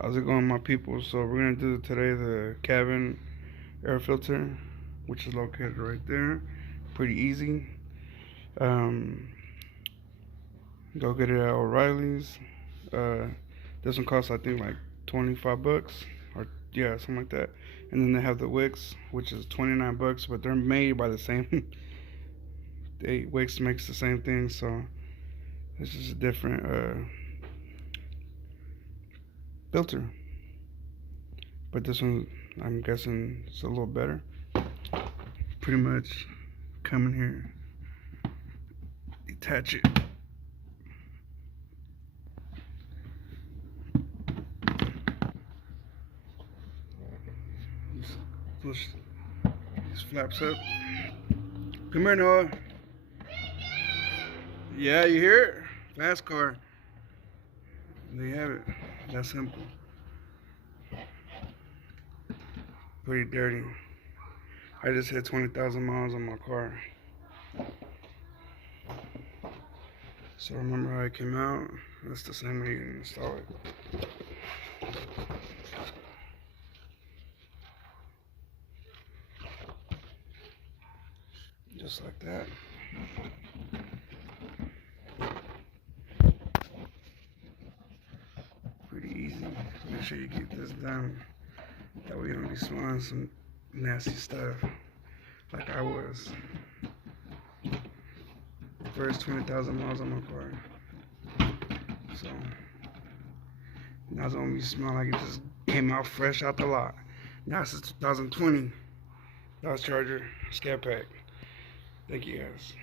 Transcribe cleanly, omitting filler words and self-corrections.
How's it going, my people? So we're gonna do today the cabin air filter, which is located right there. Pretty easy. Um, go get it at O'Reilly's. Uh, this one costs I think like 25 bucks, or yeah, something like that. And then they have the wicks, which is 29 bucks, but they're made by the same. Wicks makes the same thing, so it's just a different filter. But this one, I'm guessing, is a little better. Pretty much come in here, detach it. Just push these flaps up. Come here, Noah. Yeah, you hear it? Fast car. There you have it. That simple. Pretty dirty. I just hit 20,000 miles on my car. So remember how it came out? That's the same way you install it. Just like that. Pretty easy. Make sure you get this done. That way you don't be smelling some nasty stuff like I was. First 20,000 miles on my car. So now it's gonna be smelling like it just came out fresh out the lot. Now it's 2020 Dodge Charger Scatpack. Thank you guys.